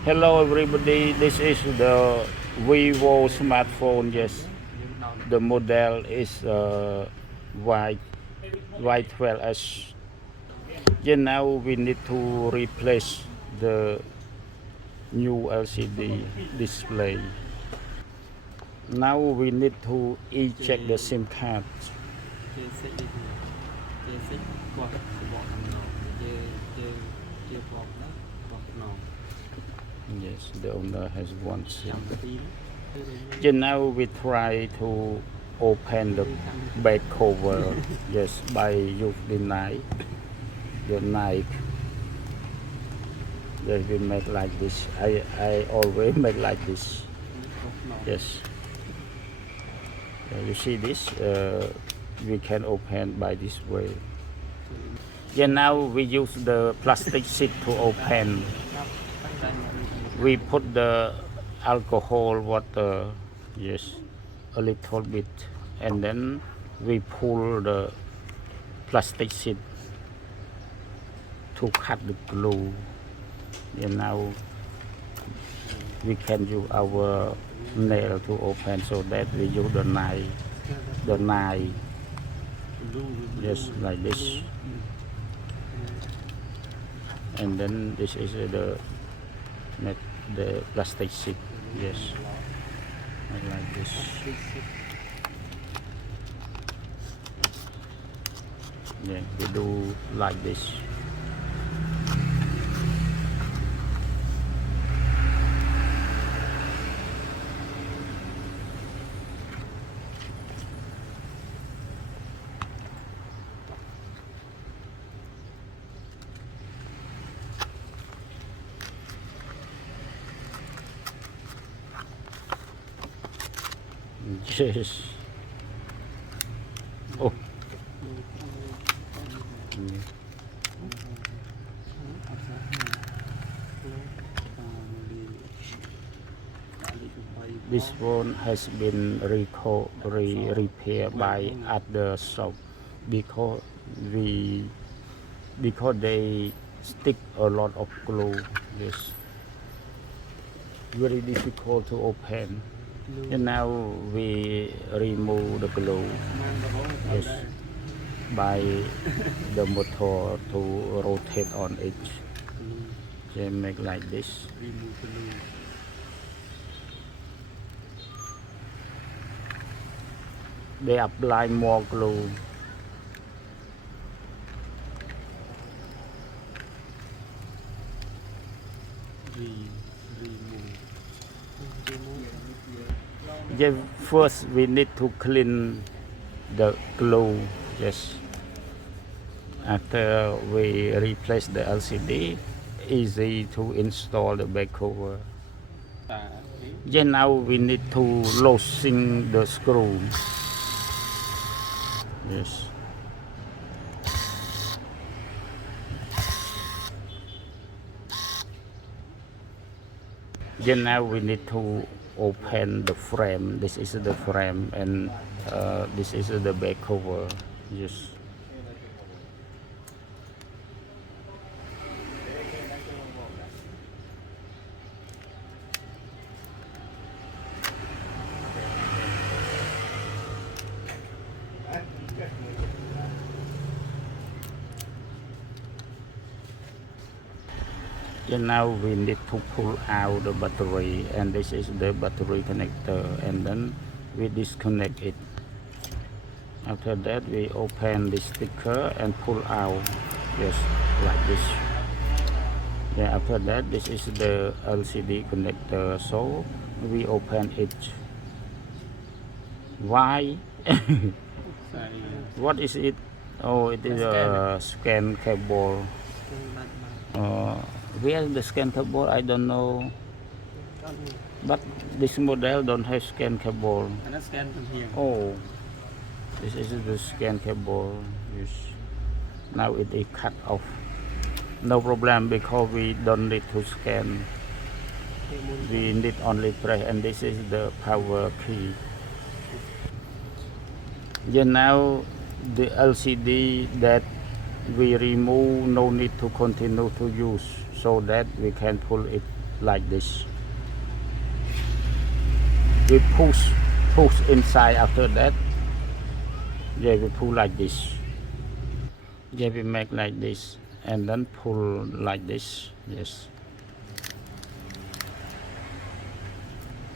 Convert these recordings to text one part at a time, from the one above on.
Hello everybody, this is the VIVO smartphone. Yes, the model is Y Y12S. Yeah, now we need to replace the new LCD display. Now we need to e-check the SIM card. Yes, the owner has one SIM. Yeah, now we try to open the back cover. Yes, by use the knife. Yes, we make like this. I always make like this. Yes. You see this? We can open by this way. Yeah, now we use the plastic sheet to open. We put the alcohol water, yes, a little bit, and then we pull the plastic sheet to cut the glue. And now we can use our nail to open, so that we use the knife, just like this. And then this is the plastic sheet, yes, like this. Yeah, we do like this. Yes. Oh. This phone has been repaired by at the shop because they stick a lot of glue. Yes, very difficult to open. And now we remove the glue, yes, by the motor to rotate on it. They make like this. They apply more glue. Yeah, first we need to clean the glue. Yes. After we replace the LCD, easy to install the back cover. Yeah, now we need to loosen the screw. Yes. Yeah, now we need to open the frame. This is the frame, and this is the back cover. Yes. And now we need to pull out the battery, and this is the battery connector, and then we disconnect it. After that we open the sticker and pull out, yes, like this. Yeah, after that this is the LCD connector, so we open it. Why? What is it? Oh, it is a scan cable. Where the scan cable? I don't know. But this model don't have scan cable. Scan from here. Oh, this is the scan cable. Yes. Now it is cut off. No problem, because we don't need to scan. We need only press, and this is the power key. Yeah, now the LCD that we remove, no need to continue to use, so that we can pull it like this. We push inside. After that, yeah, we pull like this. Yeah, we make like this and then pull like this. Yes,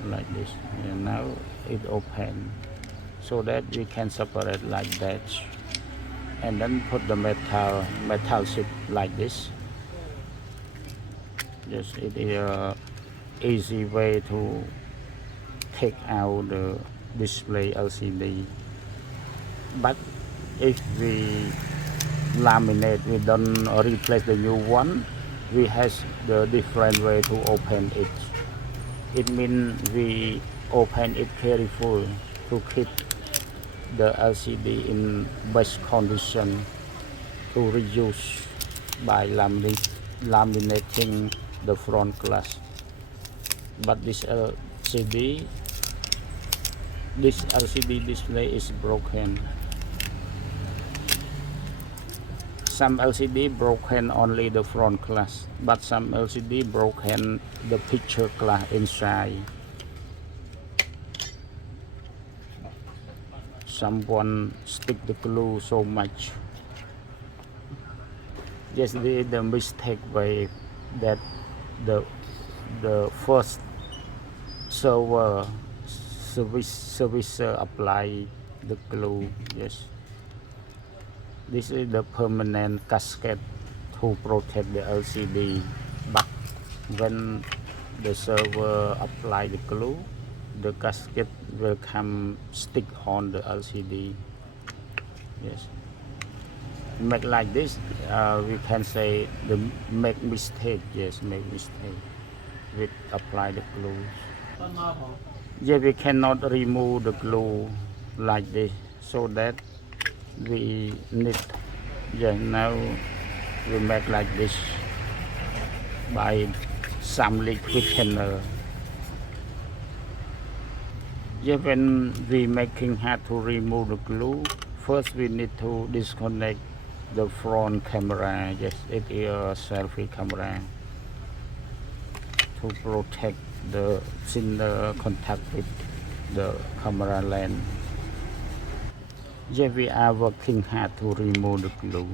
like this. And now it open, so that we can separate like that, and then put the metal sheet like this. Yes, it is a easy way to take out the display LCD. But if we laminate, we don't replace the new one, we have the different way to open it. It means we open it careful to keep the LCD in best condition, to reuse by laminating the front glass. But this LCD display is broken. Some LCD broken only the front glass, but some LCD broken the picture glass inside. Someone stick the glue so much. Yes, the mistake way that the first servicer apply the glue. Yes, this is the permanent gasket to protect the LCD, but when the server apply the glue, the gasket will come stick on the LCD. Yes, make like this, we can say the make mistake. Yes, make mistake with apply the glue. Yeah, we cannot remove the glue like this, so that we need. Yeah, now we make like this by some liquid thinner. Yeah, when we making hard to remove the glue, first we need to disconnect the front camera. Yes, it is a selfie camera, to protect the thinner contact with the camera lens. Yeah, we are working hard to remove the glue.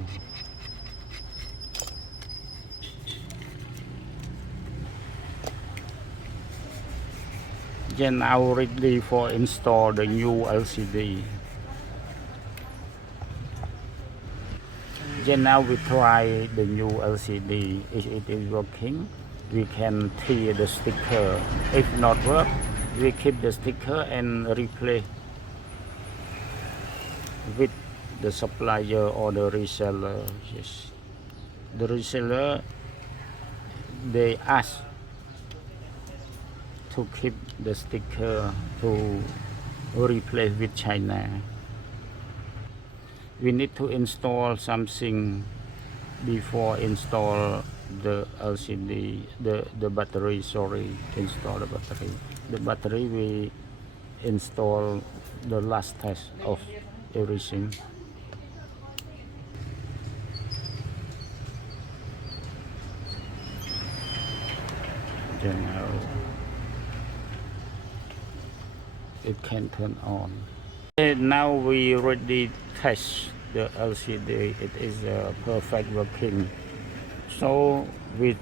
Yeah, now ready for install the new LCD. Yeah, now we try the new LCD. If it is working, we can tear the sticker. If not work, we keep the sticker and replace with the supplier or the reseller. Yes, the reseller, they ask to keep the sticker to replace with China. We need to install something before install the LCD, the battery. Sorry, install the battery. The battery we install the last test of everything. Then now it can turn on. And now we already test the LCD. It is perfect working. So we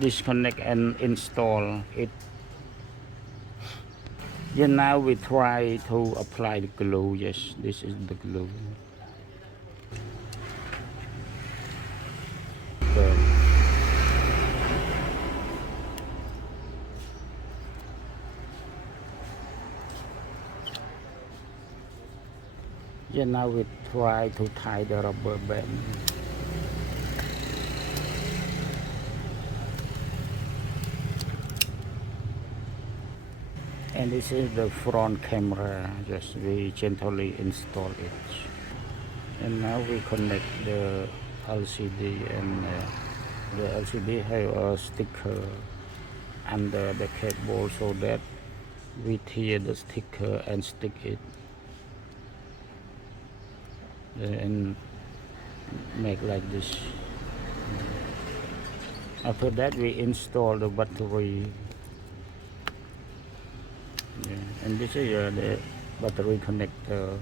disconnect and install it. Yeah, now we try to apply the glue. Yes, this is the glue. Yeah, now we try to tie the rubber band. And this is the front camera. Just we gently install it. And now we connect the LCD, and the LCD have a sticker under the cable, so that we tear the sticker and stick it and make like this. After that, we install the battery. Yeah. And this is the battery connector.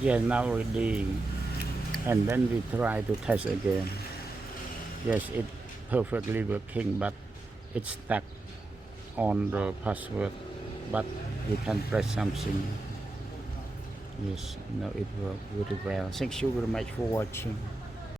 Yeah, now ready. And then we try to test again. Yes, it perfectly working, but it's stuck on the password. But we can press something. Yes, no, it worked very well. Thank you very much for watching.